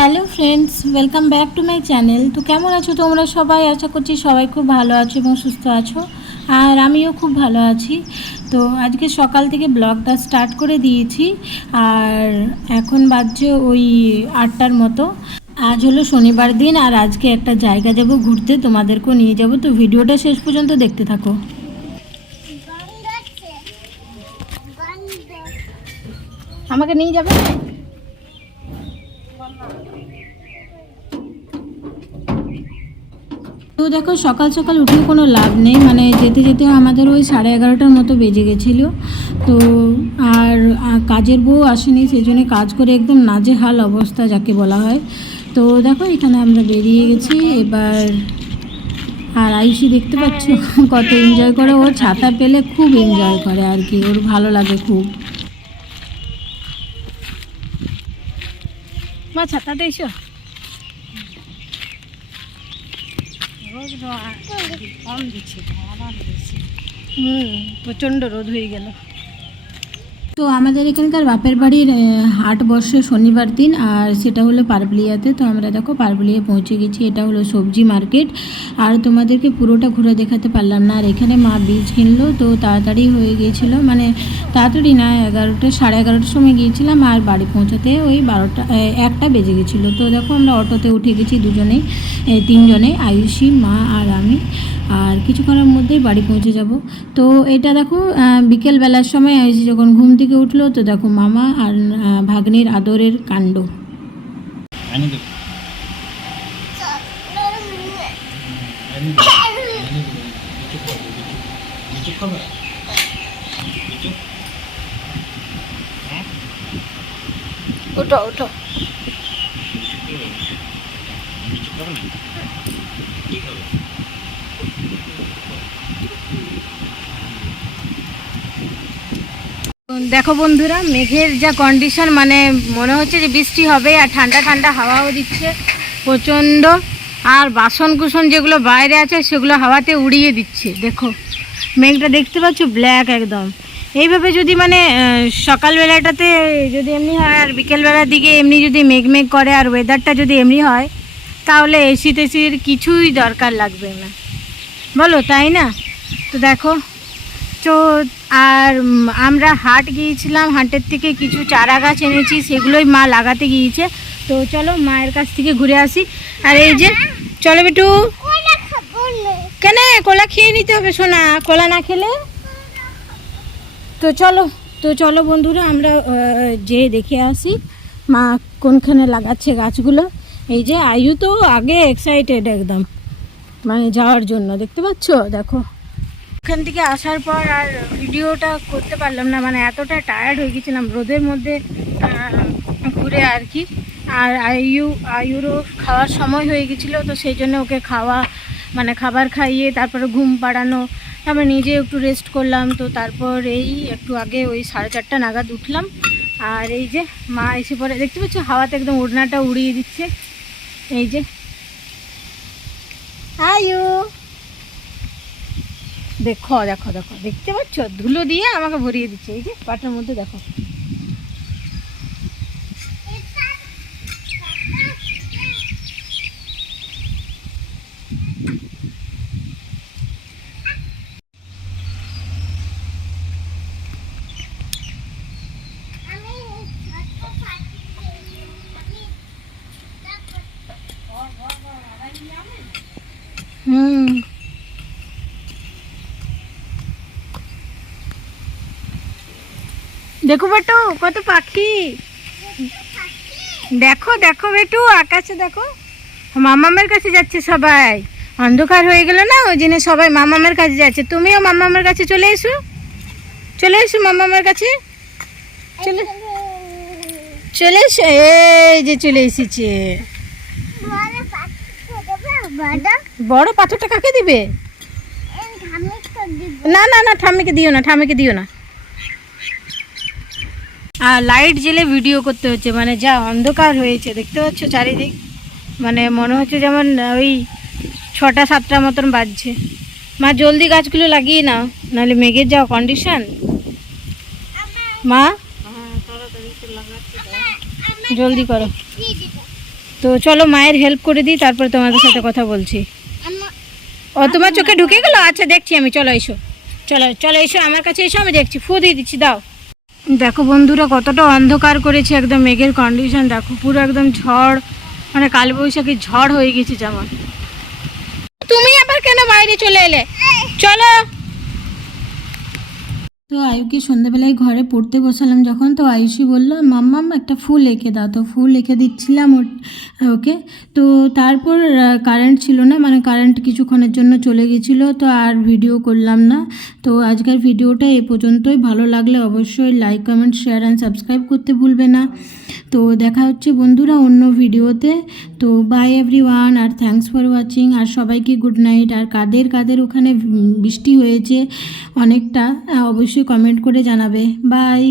Hello friends welcome back to my channel তো কেমন আছো তোমরা সবাই? আশা করছি সবাই খুব ভালো আছো এবং সুস্থ আছো। আর আমিও খুব ভালো আছি। তো আজকে সকাল থেকে ব্লগটা স্টার্ট করে দিয়েছি। আর এখন বাজছে ওই আটটার মতো। আজ হলো শনিবার দিন আর আজকে একটা জায়গা যাব ঘুরতে। তোমাদেরকেও নিয়ে যাব। তো ভিডিওটা শেষ পর্যন্ত দেখতে থাকো। আমাকে নিয়ে যাবে? তো দেখো, সকাল সকাল উঠে কোনো লাভ নেই মানে যেতে যেতে আমাদের ওই সাড়ে এগারোটার মতো বেজে গেছিল। তো আর কাজের বউ আসেনি, সেই জন্য কাজ করে একদম নাজেহাল অবস্থা যাকে বলা হয়। তো দেখো, এখানে আমরা বেরিয়ে গেছি, এবার আর আয়ুষি দেখতে পাচ্ছ, কত এনজয় করে। ওর ছাতা পেলে খুব এনজয় করে আর কি, ওর ভালো লাগে খুব। মা আরাম দিচ্ছে। হুম প্রচণ্ড রোদ হয়ে গেল। তো আমাদের এখানকার বাপের বাড়ির আহ, হাট বর্ষে শনিবার দিন আর সেটা হলো পারবলিয়াতে। তো আমরা দেখো পারবলিয়া পৌঁছে গেছি এটা হলো সবজি মার্কেট। আর তোমাদেরকে পুরোটা ঘুরে দেখাতে পারলাম না। আর এখানে মা বীজ কিনলো তো তাড়াতাড়ি হয়ে গিয়েছিল। মানে তাড়াতাড়ি না এগারোটা সাড়ে এগারোটার সময় গিয়েছিলাম আর বাড়ি পৌঁছাতে ওই বারোটা একটা বেজে গেছিল। তো দেখো আমরা অটোতে উঠে গেছি দুজনেই তিনজনে আয়ুষী মা আর আমি। আর কিছুক্ষণের মধ্যেই বাড়ি পৌঁছে যাব। তো এটা দেখো বিকেলবেলার সময় আয়ুষী যখন ঘুম থেকে উঠল তো দেখো মামা আর ভাগ্নির আদরের কাণ্ড। ওঠো ওঠো দেখো বন্ধুরা, মেঘের যা কন্ডিশন মানে মনে হচ্ছে যে বৃষ্টি হবে আর ঠান্ডা ঠান্ডা হাওয়াও দিচ্ছে প্রচণ্ড। আর বাসন কুসন যেগুলো বাইরে আছে, সেগুলো হাওয়াতে উড়িয়ে দিচ্ছে। দেখো, মেঘটা দেখতে পাচ্ছ ব্ল্যাক একদম। এইভাবে যদি মানে সকালবেলাটাতে যদি এমনি হয় আর বিকেলবেলার দিকে এমনি যদি মেঘ মেঘ করে আর ওয়েদারটা যদি এমনি হয়, তাহলে এসি টেসির কিছুই দরকার লাগবে না। বলো, তাই না? তো দেখো তো আর আমরা হাট গিয়েছিলাম, হাটের থেকে কিছু চারা গাছ এনেছি, সেগুলোই মা লাগাতে গিয়েছে। তো চলো, মায়ের কাছ থেকে ঘুরে আসি। আর এই যে, চলো বেটু। কেন? কলা খেয়ে নিতে হবে, সোনা। কলা না খেলে? তো চলো তো চলো বন্ধুরা, আমরা যেয়ে দেখে আসি মা কোনখানে লাগাচ্ছে গাছগুলো। এই যে, আয়ু তো আগে এক্সাইটেড একদম। মানে যাওয়ার জন্য, দেখতে পাচ্ছ? দেখো। ওখান থেকে আসার পর আর ভিডিওটা করতে পারলাম না মানে এতটা টায়ার্ড হয়ে গেছিলাম। রোদের মধ্যে ঘুরে আর কি। আর আয়ু আয়ুরও খাওয়ার সময় হয়ে গেছিল, তো সেই জন্য ওকে খাওয়া মানে খাবার খাইয়ে তারপরে ঘুম পাড়ানো, তারপর নিজে একটু রেস্ট করলাম, তো তারপর এই একটু আগে ওই সাড়ে চারটা নাগাদ উঠলাম। আর এই যে মা এসে পরে দেখতে পাচ্ছ? হাওয়াতে একদম ওড়নাটা উড়িয়ে দিচ্ছে। এই যে আয়ু দেখো দেখো দেখো, দেখতে পাচ্ছ? ধুলো দিয়ে আমাকে ভরিয়ে দিচ্ছে। এই যে পাটার মধ্যে দেখো হুম দেখো বেটু কত পাখি। দেখো দেখো বেটু আকাশে দেখো। মামামের কাছে যাচ্ছে সবাই। অন্ধকার হয়ে গেল না ওই জন্য সবাই মামামের কাছে যাচ্ছে। তুমিও মামামের কাছে চলে এসো। চলে এসো মামামের কাছে। চলে চলে এসো এই যে চলে এসেছে। বড় পাথরটা কাকে দিবে? না না না ঠাম্মিকে দিও না ঠাম্মিকে দিও না। আর লাইট জেলে ভিডিও করতে হচ্ছে মানে যা অন্ধকার হয়েছে, দেখতে পাচ্ছ চারিদিক? মানে মনে হচ্ছে যেমন ওই ছটা, সাতটা মতন বাজছে। মা, জলদি গাছগুলো লাগিয়ে নাও, নাহলে মেঘের যা কন্ডিশন মা? জলদি করো। তো চলো, মায়ের হেল্প করে দিই, তারপরে তোমাদের সাথে কথা বলছি। ও, তোমার চোখে ঢুকে গেল? আচ্ছা দেখছি আমি, চলো এসো। চলো চলো, এসো, আমার কাছে এসো, আমি দেখছি। ফু, দিয়ে দিচ্ছি, দাও। দেখো বন্ধুরা, কতটা অন্ধকার করেছে একদম মেঘের কন্ডিশন দেখো, পুরো একদম ঝড় মানে কালবৈশাখী ঝড় হয়ে গেছে যেমন। তুমি আবার কেন বাইরে চলে এলে? চলো। তো আয়ুকে সন্ধ্যাবেলায় ঘরে পড়তে বসালাম। যখন তো আয়ুষি বলল মাম্মাম একটা ফুল এঁকে দাও তো। ফুল এঁকে দিচ্ছিলাম ওকে। তো তারপর কারেন্ট ছিল না মানে কারেন্ট কিছুক্ষণের জন্য চলে গেছিল তো আর ভিডিও করলাম না। তো আজকের ভিডিওটা এ পর্যন্তই। ভালো লাগলে অবশ্যই like comment share and subscribe করতে ভুলবে না। তো দেখা হচ্ছে বন্ধুরা অন্য ভিডিওতে তো বাই এভরি ওয়ান আর থ্যাঙ্কস ফর ওয়াচিং আর সবাইকে গুড নাইট আর কাদের কাদের ওখানে বৃষ্টি হয়েছে অনেকটা আহ, অবশ্যই কমেন্ট করে জানাবে। বাই